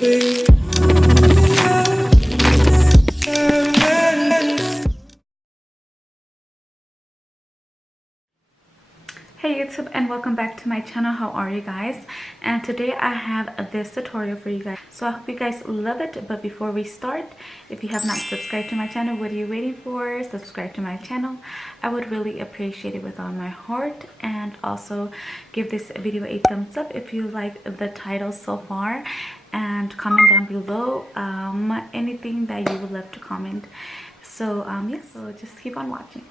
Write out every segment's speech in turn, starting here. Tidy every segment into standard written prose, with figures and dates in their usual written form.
Hey YouTube, and welcome back to my channel. How are you guys? And today I have this tutorial for you guys, so I hope you guys love it. But before we start, if you have not subscribed to my channel, what are you waiting for? Subscribe to my channel. I would really appreciate it with all my heart. And also give this video a thumbs up if you like the title so far, and comment down below anything that you would love to comment. So yes, so just keep on watching.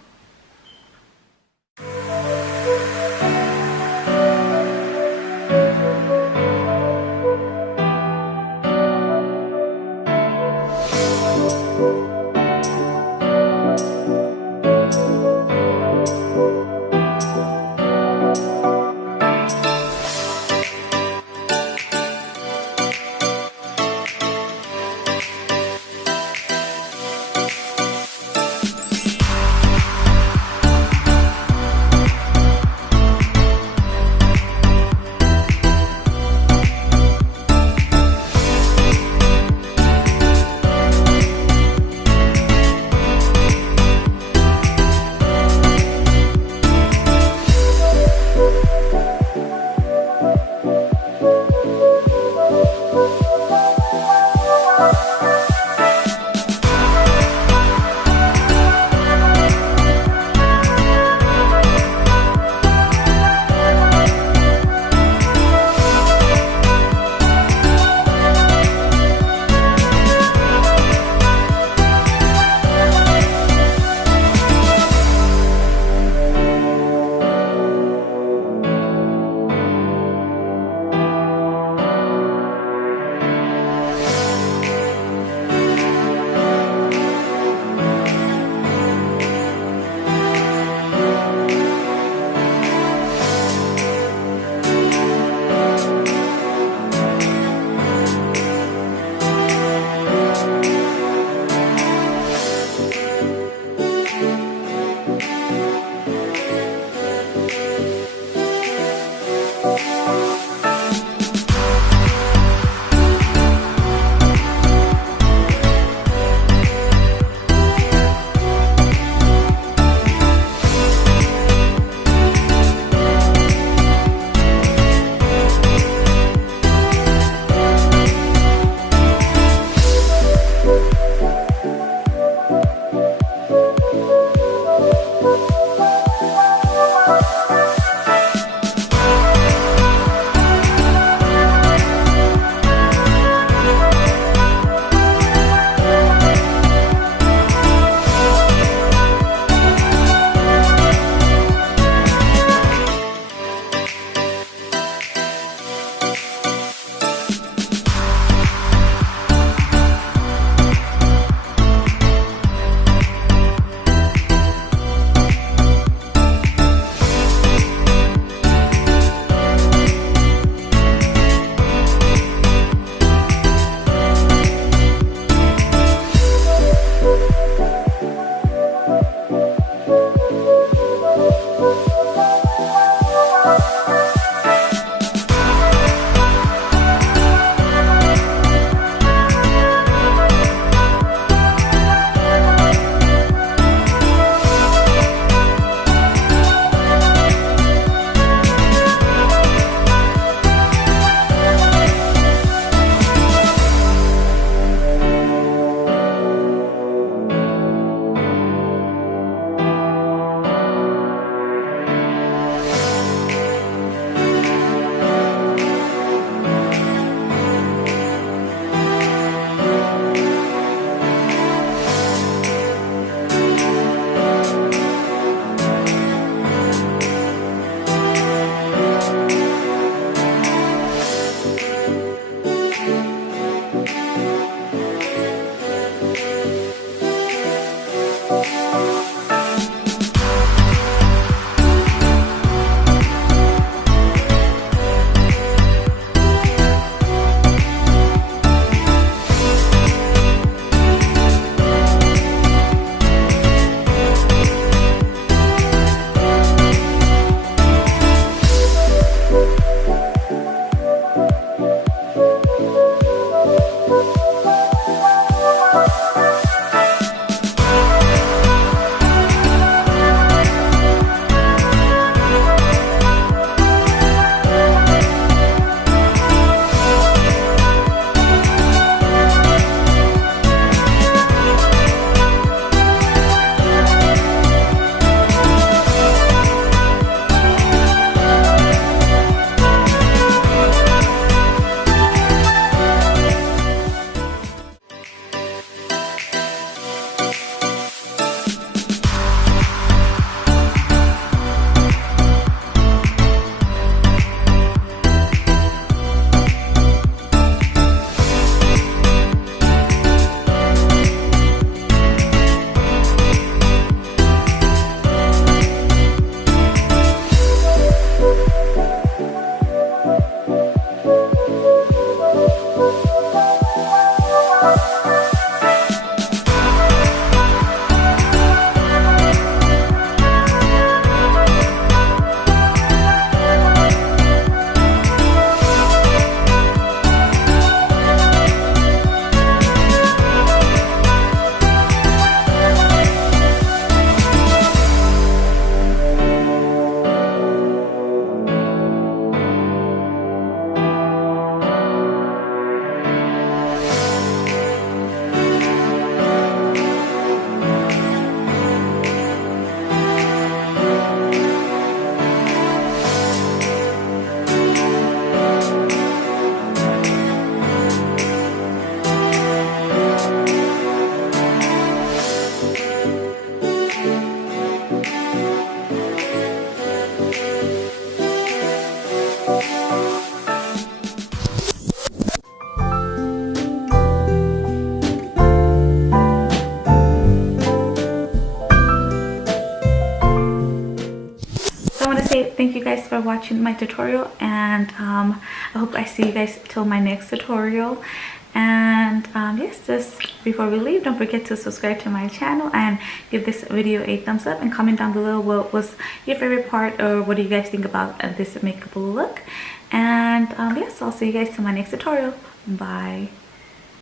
say thank you guys for watching my tutorial, and I hope I see you guys till my next tutorial. And yes, just before we leave, don't forget to subscribe to my channel and give this video a thumbs up, and comment down below what was your favorite part, or what do you guys think about this makeup look. And yes, I'll see you guys till my next tutorial. Bye.